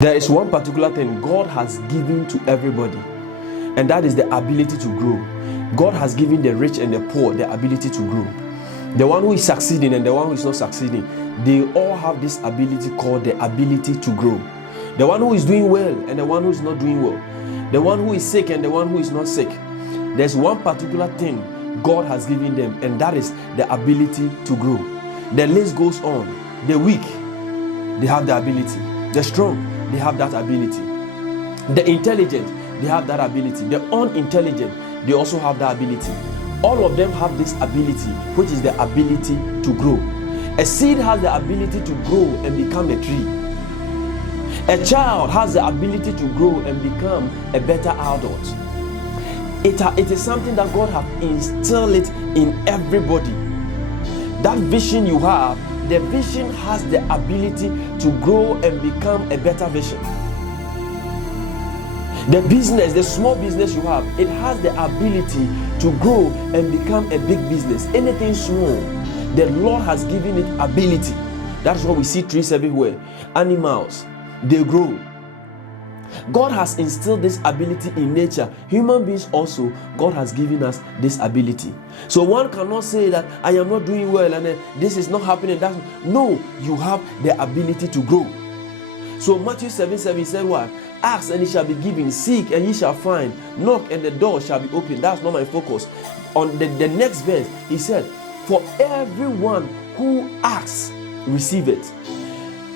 There is one particular thing God has given to everybody, and that is the ability to grow. God has given the rich and the poor the ability to grow. The one who is succeeding and the one who is not succeeding, they all have this ability called the ability to grow. The one who is doing well and the one who is not doing well. The one who is sick and the one who is not sick. There's one particular thing God has given them, and that is the ability to grow. The list goes on. The weak, they have the ability. The strong, they have that ability. The intelligent, they have that ability. The unintelligent, they also have that ability. All of them have this ability, which is the ability to grow. A seed has the ability to grow and become a tree. A child has the ability to grow and become a better adult. It is something that God has instilled it in everybody. That vision you have, the vision has the ability to grow and become a better vision. The business, the small business you have, it has the ability to grow and become a big business. Anything small, the Lord has given it ability. That's why we see trees everywhere. Animals, they grow. God has instilled this ability in nature. Human beings also, God has given us this ability. So one cannot say that I am not doing well and this is not happening. No, you have the ability to grow. So Matthew 7:7 said what? Ask and it shall be given, seek and ye shall find, knock and the door shall be opened. That's not my focus. On the next verse, he said, for everyone who asks, receive it.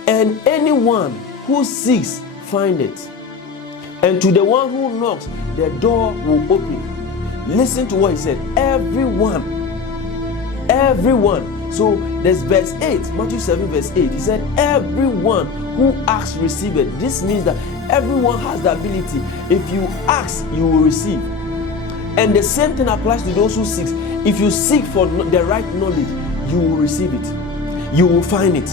And anyone who seeks, find it. And to the one who knocks, the door will open. Listen to what he said. Everyone. So there's verse 8, Matthew 7 verse 8. He said, everyone who asks, receive it. This means that everyone has the ability. If you ask, you will receive. And the same thing applies to those who seek. If you seek for the right knowledge, you will receive it. You will find it.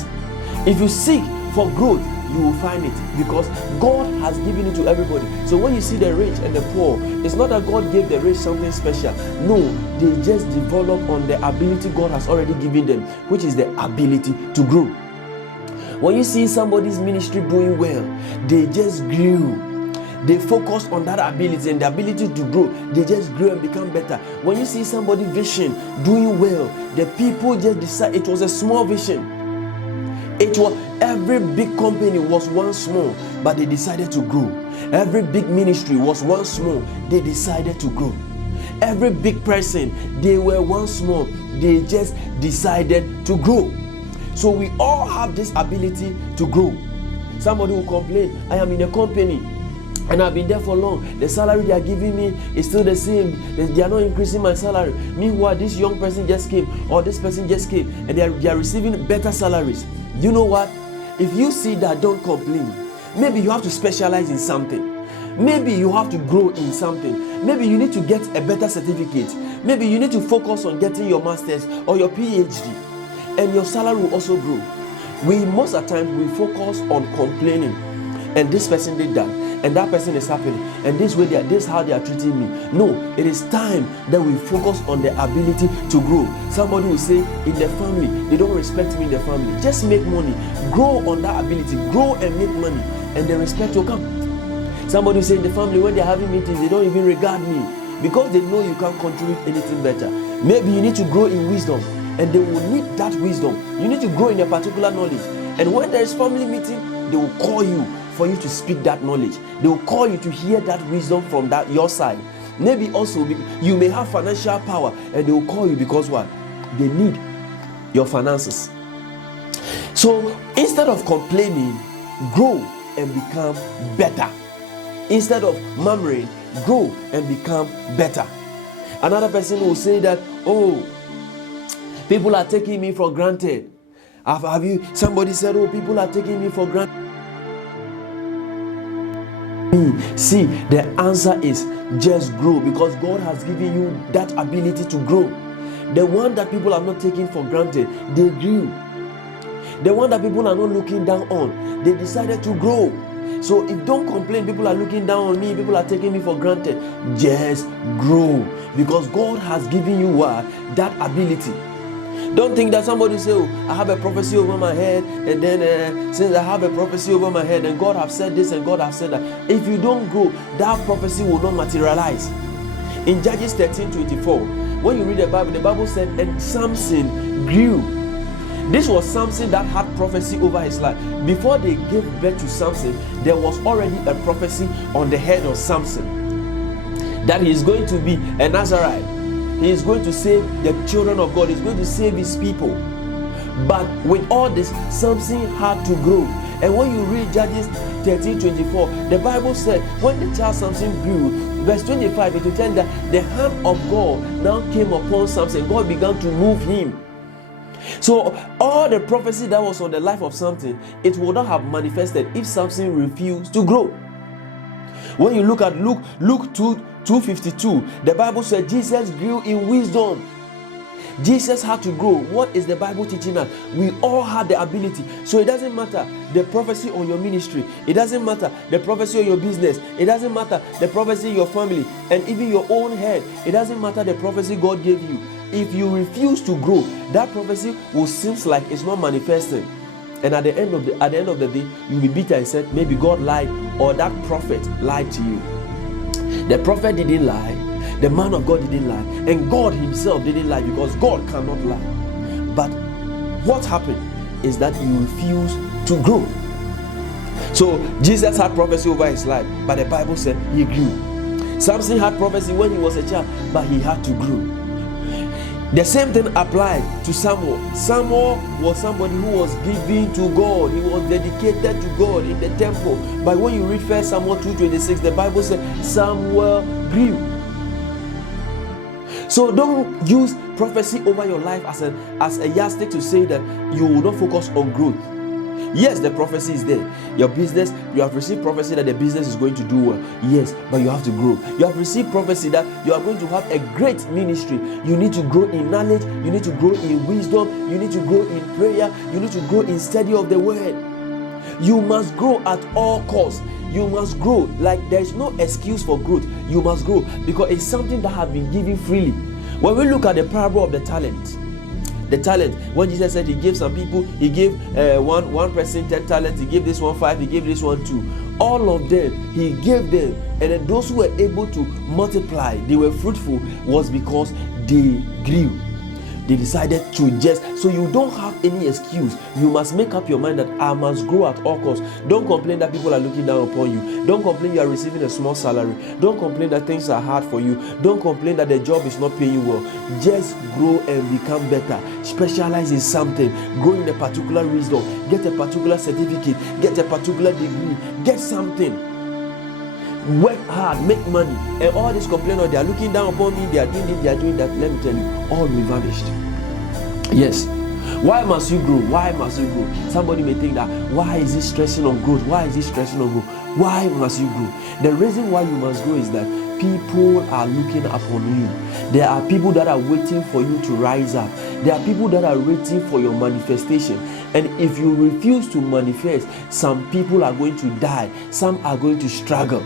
If you seek for growth, you will find it, because God has given it to everybody. So when you see the rich and the poor, it's not that God gave the rich something special. No, they just develop on the ability God has already given them, which is the ability to grow. When you see somebody's ministry doing well, they just grew. They focus on that ability and the ability to grow. They just grew and become better. When you see somebody's vision doing well, the people just decide it was a small vision. It was every big company was one small, but they decided to grow. Every big ministry was one small, they decided to grow. Every big person, they were one small, they just decided to grow. So we all have this ability to grow. Somebody will complain, I am in a company and I've been there for long. The salary they are giving me is still the same. They are not increasing my salary. Meanwhile, this young person just came, or this person just came, and they are receiving better salaries. You know what? If you see that, don't complain. Maybe you have to specialize in something. Maybe you have to grow in something. Maybe you need to get a better certificate. Maybe you need to focus on getting your master's or your PhD, and your salary will also grow. Most of the time we focus on complaining, and this person did that, and that person is happening, and this is how they are treating me. No, it is time that we focus on the ability to grow. Somebody will say, in the family, they don't respect me in the family. Just make money, grow on that ability, grow and make money, and the respect will come. Somebody will say, in the family, when they're having meetings, they don't even regard me, because they know you can't contribute anything better. Maybe you need to grow in wisdom, and they will need that wisdom. You need to grow in a particular knowledge, and when there is family meeting, they will call you for you to speak that knowledge. They will call you to hear that wisdom from your side. Maybe also you may have financial power, and they will call you because what? They need your finances. So instead of complaining, grow and become better. Instead of murmuring, grow and become better. Another person will say that, oh, people are taking me for granted. Somebody said, oh, people are taking me for granted. See, the answer is just grow, because God has given you that ability to grow. The one that people are not taking for granted, they grew. The one that people are not looking down on, they decided to grow. So if don't complain, people are looking down on me, people are taking me for granted. Just grow, because God has given you that ability. Don't think that somebody say, oh, I have a prophecy over my head, and then since I have a prophecy over my head and God have said this and God have said that. If you don't grow, that prophecy will not materialize. In Judges 13:24, when you read the Bible said, and Samson grew. This was Samson that had prophecy over his life. Before they gave birth to Samson, there was already a prophecy on the head of Samson that he is going to be a Nazarite. He is going to save the children of God. He is going to save his people. But with all this, Samson had to grow. And when you read Judges 13:24, the Bible said when the child Samson grew, verse 25, it will tell that the hand of God now came upon Samson. God began to move him. So all the prophecy that was on the life of Samson, it would not have manifested if Samson refused to grow. When you look at Luke 2:52, the Bible said Jesus grew in wisdom. Jesus had to grow. What is the Bible teaching us? We all had the ability. So it doesn't matter the prophecy on your ministry. It doesn't matter the prophecy on your business. It doesn't matter the prophecy in your family and even your own head. It doesn't matter the prophecy God gave you. If you refuse to grow, that prophecy will seem like it's not manifesting. And at the end of the day, you'll be bitter and said, maybe God lied or that prophet lied to you. The prophet didn't lie. The man of God didn't lie. And God himself didn't lie because God cannot lie. But what happened is that he refused to grow. So Jesus had prophecy over his life, but the Bible said he grew. Samson had prophecy when he was a child, but he had to grow. The same thing applied to Samuel. Samuel was somebody who was giving to God. He was dedicated to God in the temple. But when you read 1 Samuel 2:26, the Bible said Samuel grew. So don't use prophecy over your life as a yardstick to say that you will not focus on growth. Yes, the prophecy is there. Your business, you have received prophecy that the business is going to do well. Yes, but you have to grow. You have received prophecy that you are going to have a great ministry. You need to grow in knowledge. You need to grow in wisdom. You need to grow in prayer. You need to grow in study of the word. You must grow at all costs. You must grow. Like there is no excuse for growth. You must grow because it's something that has been given freely. When we look at the parable of the talent, when Jesus said he gave some people, he gave one person 10 talents, he gave this one 5, he gave this one 2. All of them, he gave them. And then those who were able to multiply, they were fruitful, was because they grew. They decided to just, so you don't have any excuse. You must make up your mind that I must grow at all costs. Don't complain that people are looking down upon you. Don't complain you are receiving a small salary. Don't complain that things are hard for you. Don't complain that the job is not paying you well. Just grow and become better. Specialize in something. Grow in a particular wisdom. Get a particular certificate. Get a particular degree. Get something. Work hard, make money, and all this complaint, they are looking down upon me, they are doing this, they are doing that. Let me tell you, all will vanish. Yes. Why must you grow? Why must you grow? Somebody may think that, why is he stressing on growth? Why is he stressing on growth? Why must you grow? The reason why you must grow is that people are looking upon you. There are people that are waiting for you to rise up. There are people that are waiting for your manifestation. And if you refuse to manifest, some people are going to die. Some are going to struggle.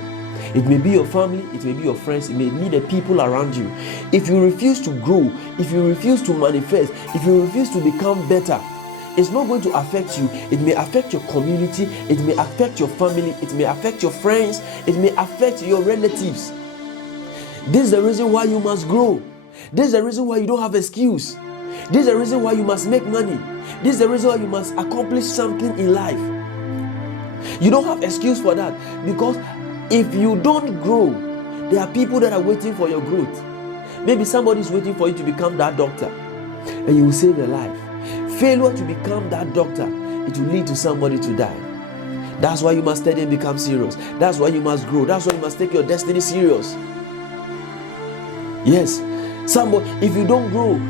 It may be your family, it may be your friends, it may be the people around you. If you refuse to grow, if you refuse to manifest, if you refuse to become better, it's not going to affect you. It may affect your community, it may affect your family, it may affect your friends, it may affect your relatives. This is the reason why you must grow. This is the reason why you don't have excuse. This is the reason why you must make money. This is the reason why you must accomplish something in life. You don't have excuse for that, because if you don't grow, there are people that are waiting for your growth. Maybe somebody is waiting for you to become that doctor, and you will save their life. Failure to become that doctor, it will lead to somebody to die. That's why you must study and become serious. That's why you must grow. That's why you must take your destiny serious. Yes, if you don't grow,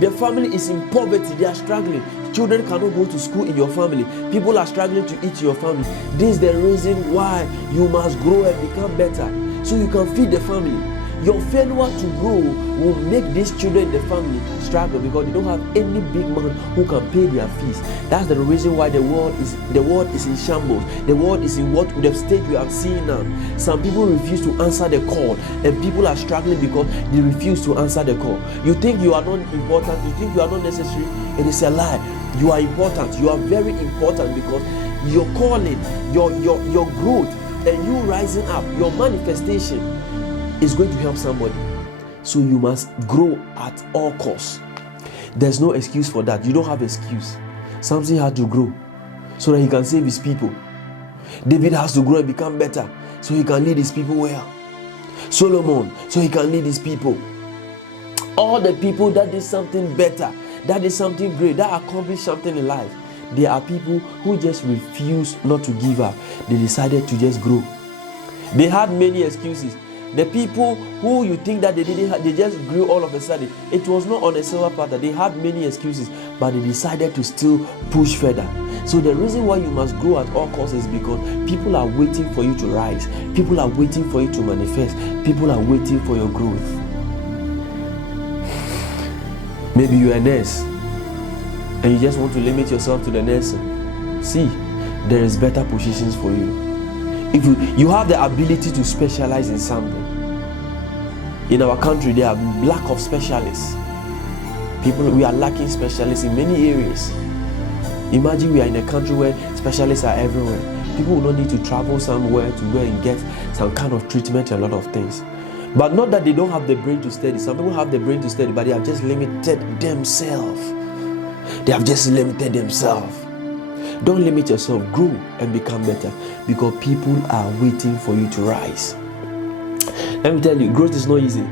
the family is in poverty, they are struggling. Children cannot go to school in your family. People are struggling to eat in your family. This is the reason why you must grow and become better, so you can feed the family. Your failure to grow will make these children in the family struggle because they don't have any big man who can pay their fees. That's the reason why the world is in shambles. The world is in the state we have seen now. Some people refuse to answer the call, and people are struggling because they refuse to answer the call. You think you are not important, you think you are not necessary. It is a lie. You are important. You are very important because your calling, your growth, and you rising up, your manifestation is going to help somebody. So you must grow at all costs. There's no excuse for that. You don't have excuse. Samson had to grow so that he can save his people. David has to grow and become better so he can lead his people well. Solomon, so he can lead his people. All the people that did something better, that did something great, that accomplished something in life, there are people who just refuse not to give up. They decided to just grow. They had many excuses. The people who you think that they didn't have, they just grew all of a sudden. It was not on a silver platter. They had many excuses, but they decided to still push further. So the reason why you must grow at all costs is because people are waiting for you to rise. People are waiting for you to manifest. People are waiting for your growth. Maybe you're a nurse and you just want to limit yourself to the nursing. See, there is better positions for you. If you have the ability to specialize in something. In our country, there are lack of specialists. We are lacking specialists in many areas. Imagine we are in a country where specialists are everywhere. People will not need to travel somewhere to go and get some kind of treatment and a lot of things. But not that they don't have the brain to study. Some people have the brain to study, but they have just limited themselves. They have just limited themselves. Don't limit yourself. Grow and become better because people are waiting for you to rise. Let me tell you, growth is not easy.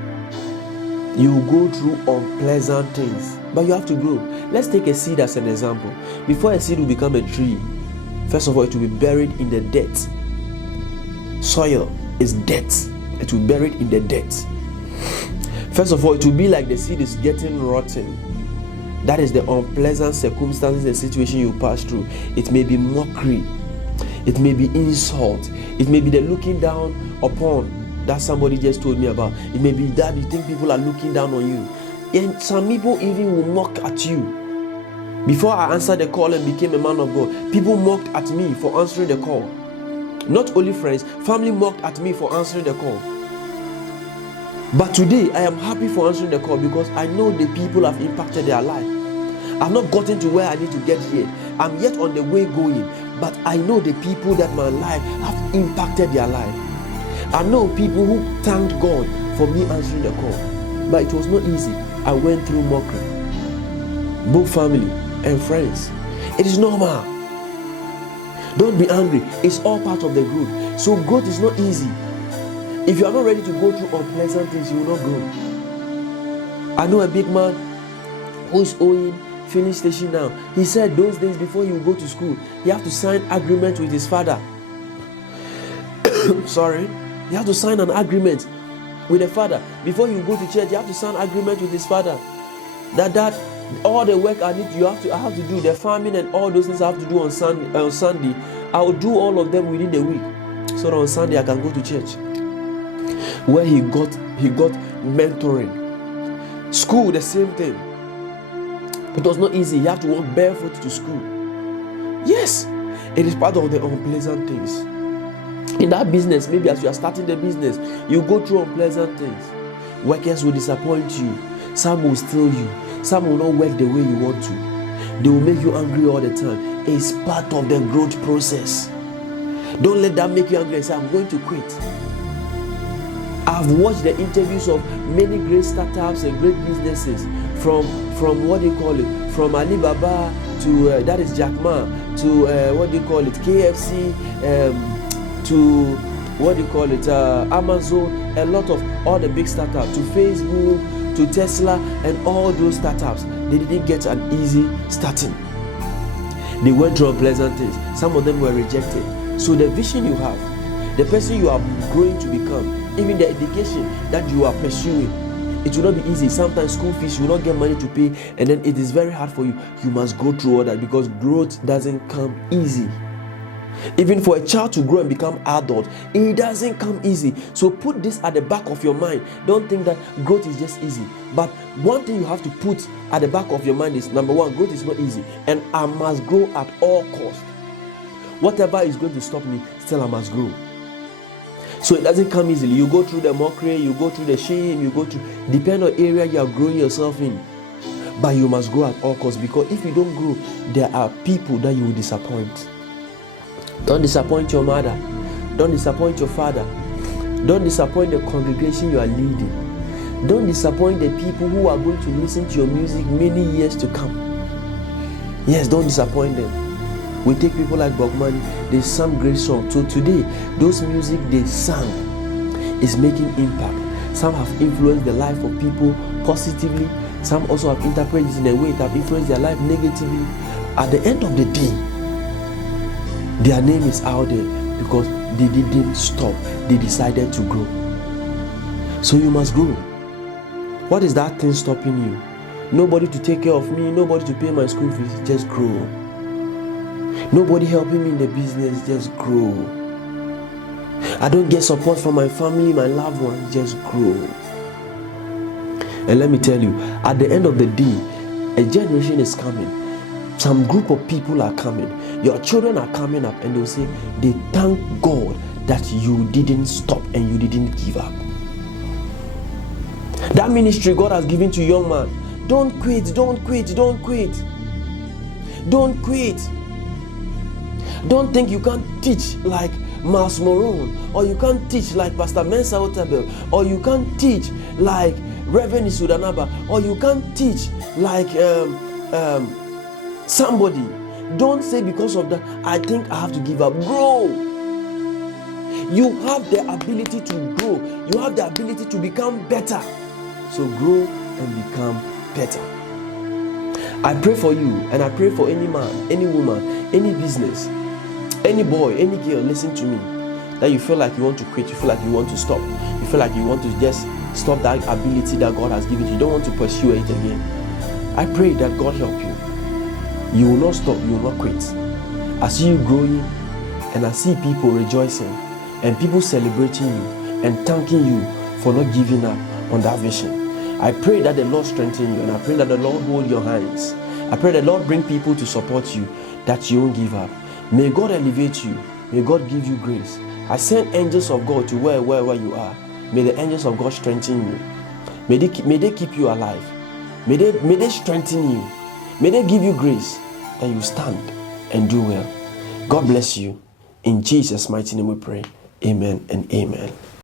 You will go through unpleasant things, but you have to grow. Let's take a seed as an example. Before a seed will become a tree, first of all, it will be buried in the dirt. Soil is dirt. It will be buried in the dirt. First of all, it will be like the seed is getting rotten. That is the unpleasant circumstances and situation you pass through. It may be mockery. It may be insult. It may be the looking down upon that somebody just told me about. It may be that you think people are looking down on you. And some people even will mock at you. Before I answered the call and became a man of God, people mocked at me for answering the call. Not only friends, family mocked at me for answering the call. But today, I am happy for answering the call because I know the people have impacted their life. I've not gotten to where I need to get yet. I'm yet on the way going, but I know the people that my life have impacted their life. I know people who thanked God for me answering the call, but it was not easy. I went through mockery, both family and friends. It is normal. Don't be angry. It's all part of the growth. So growth is not easy. If you are not ready to go through unpleasant things, you will not grow. I know a big man who is owing filling station now. He said those days before he will go to school, he have to sign agreement with his father. Sorry. You have to sign an agreement with the father. Before you go to church, you have to sign agreement with his father. That all the work I have to do, the farming and all those things I have to do on Sunday, I will do all of them within the week. So that on Sunday I can go to church. Where he got mentoring. School, the same thing. It was not easy. You have to walk barefoot to school. Yes, it is part of the unpleasant things. In that business, maybe as you are starting the business, you go through unpleasant things. Workers will disappoint you. Some will steal you. Some will not work the way you want to. They will make you angry all the time. It's part of the growth process. Don't let that make you angry and say, I'm going to quit. I've watched the interviews of many great startups and great businesses from what do you call it? From Alibaba to that is Jack Ma to what do you call it? KFC to what do you call it? Amazon. A lot of all the big startups to Facebook to Tesla and all those startups. They didn't get an easy starting. They went through unpleasant things. Some of them were rejected. So the vision you have, the person you are growing to become, even the education that you are pursuing, it will not be easy. Sometimes school fees, you will not get money to pay, and then it is very hard for you. You must go through all that because growth doesn't come easy. Even for a child to grow and become adult, it doesn't come easy. So put this at the back of your mind. Don't think that growth is just easy. But one thing you have to put at the back of your mind is, number one, growth is not easy, and I must grow at all costs. Whatever is going to stop me, still I must grow. So it doesn't come easily. You go through the mockery, you go through the shame, you go through, depend on area you are growing yourself in. But you must grow at all costs, because if you don't grow, there are people that you will disappoint. Don't disappoint your mother. Don't disappoint your father. Don't disappoint the congregation you are leading. Don't disappoint the people who are going to listen to your music many years to come. Yes, don't disappoint them. We take people like Bob Marley, they sang great songs. So today, those music they sang is making impact. Some have influenced the life of people positively. Some also have interpreted it in a way that have influenced their life negatively. At the end of the day, their name is out there because they didn't stop. They decided to grow. So you must grow. What is that thing stopping you? Nobody to take care of me, nobody to pay my school fees. Just grow. Nobody helping me in the business. Just grow. I don't get support from my family, my loved ones. Just grow. And let me tell you, at the end of the day, a generation is coming. Some group of people are coming. Your children are coming up, and they'll say they thank God that you didn't stop and you didn't give up. That ministry God has given to young man, don't quit, don't quit, don't quit. Don't quit. Don't think you can't teach like Miles Morone, or you can't teach like Pastor Mensa Otabel, or you can't teach like Reverend Isudanaba, or you can't teach like somebody. Don't say because of that, I think I have to give up. Grow. You have the ability to grow. You have the ability to become better. So grow and become better. I pray for you, and I pray for any man, any woman, any business, any boy, any girl, listen to me, that you feel like you want to quit, you feel like you want to stop, you feel like you want to just stop that ability that God has given you, you don't want to pursue it again. I pray that God help you. You will not stop, you will not quit. I see you growing, and I see people rejoicing, and people celebrating you and thanking you for not giving up on that vision. I pray that the Lord strengthen you, and I pray that the Lord hold your hands. I pray that the Lord bring people to support you, that you won't give up. May God elevate you. May God give you grace. I send angels of God to wherever you are. May the angels of God strengthen you. May they keep you alive. May they strengthen you. May they give you grace that you stand and do well. God bless you. In Jesus' mighty name we pray. Amen and amen.